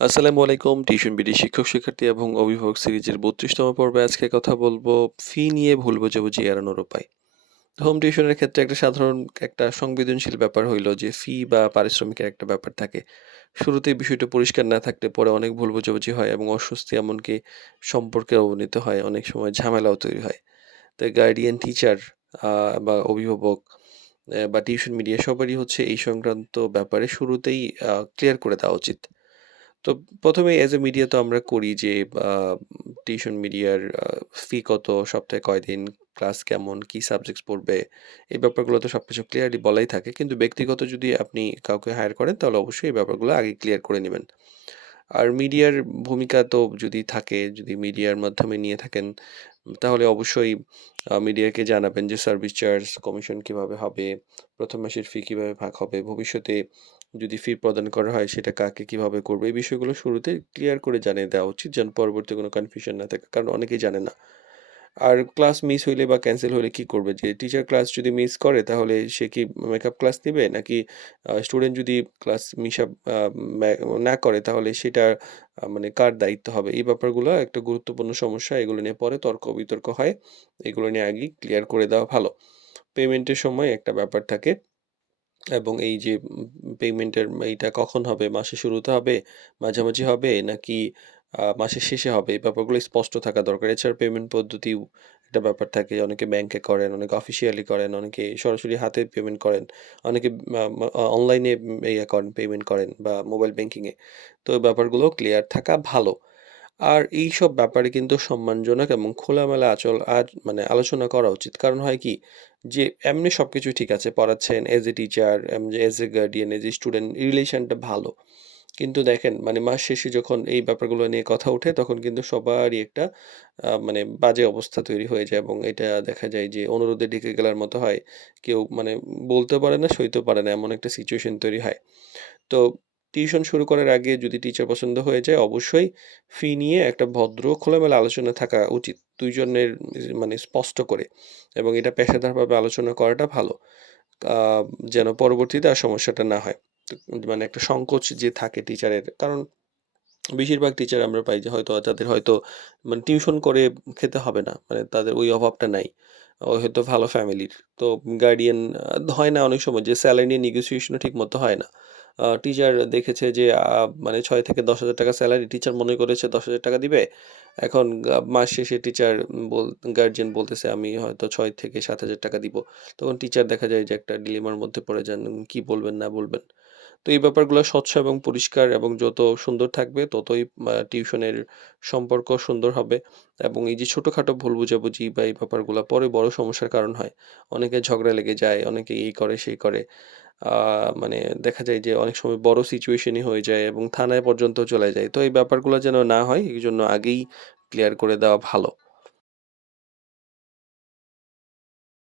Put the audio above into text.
আসসালামু আলাইকুম। Tuition BD শিক্ষক শিক্ষার্থী এবং অভিভাবক সিরিজের ৩২তম পর্বে আজকে কথা বলবো ফি নিয়ে ভুল বোঝাবুঝি এড়ানোর উপায়। হোম টিউশনের ক্ষেত্রে একটা সাধারণ একটা সংবেদনশীল ব্যাপার হইলো যে ফি বা পারিশ্রমিকের একটা ব্যাপার থাকে। শুরুতেই বিষয়টা পরিষ্কার না থাকলে পরে অনেক ভুল বোঝাবুঝি হয় এবং অস্বস্তি এমনকি সম্পর্কের অবনতি হয়। অনেক সময় ঝামেলাও তৈরি হয়। তাই গার্ডিয়ান, টিচার আ বা অভিভাবক বা টিউশন মিডিয়া সবারই হচ্ছে এই সংক্রান্ত ব্যাপারে শুরুতেই ক্লিয়ার করে দেওয়া উচিত। তো ১ম এ এজ এ মিডিয়া তো আমরা করি যে আ টিউশন মিডিয়ার ফি কত, সপ্তাহে কয়দিন, ক্লাস কেমন, কি সাবজেক্টস পড়বে, এই ব্যাপারগুলো তো সবকিছু ক্লিয়ারলি বলাই থাকে। কিন্তু ব্যক্তিগত যদি আপনি কাউকে হায়ার করেন তাহলে অবশ্যই এই ব্যাপারগুলো আগে ক্লিয়ার করে নিবেন। আর মিডিয়ার ভূমিকা তো যদি থাকে, যদি মিডিয়ার মাধ্যমে নিয়ে থাকেন, তাহলে অবশ্যই মিডিয়াকে জানাবেন যে সার্ভিস চার্জ, কমিশন কিভাবে হবে, ১ম মাসের ফি কিভাবে ভাগ হবে, ভবিষ্যতে যদি ফি প্রদান করা হয় সেটা কাকে কিভাবে করবে, এই বিষয়গুলো শুরুতে ক্লিয়ার করে জানিয়ে দেওয়া উচিত যেন পরবর্তী কোনো কনফিউশন না থাকে। কারণ অনেকেই জানে না। আর ক্লাস মিস হইলে বা ক্যানসেল হলে কি করবে? যে টিচার ক্লাস যদি মিস করে তাহলে সে কি মেকআপ ক্লাস নিবে? নাকি স্টুডেন্ট যদি ক্লাস মিস আপ আ ম্যা না করে তাহলে সেটা মানে কার দায়িত্ব হবে? এই ব্যাপারগুলো একটা গুরুত্বপূর্ণ সমস্যা। এগুলো নিয়ে পরে তর্ক-বিতর্ক হয়। এগুলো নিয়ে আগেই ক্লিয়ার করে দেওয়া ভালো। পেমেন্টের সময় একটা ব্যাপার থাকে এবং এই যে পেমেন্টের এইটা কখন হবে? মাসের শুরুতে হবে, মাঝামাঝি হবে নাকি মাসের শেষে হবে? এই ব্যাপারগুলো স্পষ্ট থাকা দরকার। এছাড়া পেমেন্ট পদ্ধতিও একটা ব্যাপার থাকে। অনেকে ব্যাংকে করেন, অনেকে অফিসিয়ালি করেন, অনেকে সরাসরি হাতে পেমেন্ট করেন, অনেকে মা মা অনলাইনে করেন, পেমেন্ট করেন বা মোবাইল ব্যাংকিং এ। তো এই ব্যাপারগুলো ক্লিয়ার থাকা ভালো। আর এইসব ব্যাপারে কিন্তু সম্মানজনক এবং খোলামেলা মানে আলোচনা করা উচিত। কারণ হয় কি? যে এমনি সবকিছুই ঠিক আছে। পড়াচ্ছেন as a teacher, as a guardian, as a student রিলেশনটা ভালো। কিন্তু দেখেন মানে মাস শেষে যখন এই ব্যাপারগুলো নিয়ে কথা ওঠে তখন কিন্তু সবারই একটা মানে বাজে অবস্থা তৈরি হয়ে যায় এবং এটা দেখা যায় যে অনুরোধে ঢেকে গেলার মতো হয়। কেউ মানে বলতেও পারে না, সইতেও পারে না এমন একটা সিচুয়েশন তৈরি হয়। তো টিউশন শুরু করার আগে যদি টিচার পছন্দ হয়ে যায় অবশ্যই ফি নিয়ে একটা ভদ্র খোলামেলা আলোচনা থাকা উচিত। ২ জনের মানে স্পষ্ট করে এবং এটা পেশাদারভাবে আলোচনা করাটা ভালো। আ যেন পরবর্তীতে আর সমস্যাটা না হয়। তো মানে একটা সংকোচ যে থাকে টিচারের কারণ বেশিরভাগ টিচার আমরা পাই যে হয়তো তাদের হয়তো মানে টিউশন করে খেতে হবে না। মানে তাদের ওই অভাবটা নাই। হয়তো ভালো ফ্যামিলির। তো গার্ডিয়ান হয় না অনেক সময় যে সেলারি নিয়ে নেগোসিয়েশন ও ঠিকমতো হয় না। টিচার দেখেছে যে মানে ৬ থেকে ৳১০,০০০ সেলারি টিচার মনে করেছে ৳১০,০০০ দিবে। এখন মাস শেষে টিচার বল গার্ডিয়ান বলতেছে আমি হয়তো ৬ থেকে ৳৭,০০০ দিব। তখন টিচার দেখা যায় যে একটা ডিলেমার মধ্যে পড়ে যান। কি বলবেন না বলবেন। তো এই ব্যাপারগুলো স্বচ্ছ এবং পরিষ্কার এবং যত সুন্দর থাকবে ততই টিউশনের সম্পর্ক সুন্দর হবে এবং এই যে ছোটখাটো ভুল বোঝাবুঝি বা এই ব্যাপারগুলা পরে বড় সমস্যার কারণ হয়। অনেকের ঝগড়া লেগে যায়, অনেকে এই করে সেই করে। আ মানে দেখা যায় যে অনেক সময় বড় সিচুয়েশনই হয়ে যায় এবং থানায় পর্যন্ত চলে যায়। তো এই ব্যাপারগুলো যেন না হয় এইজন্য আগেই ক্লিয়ার করে দেওয়া ভালো।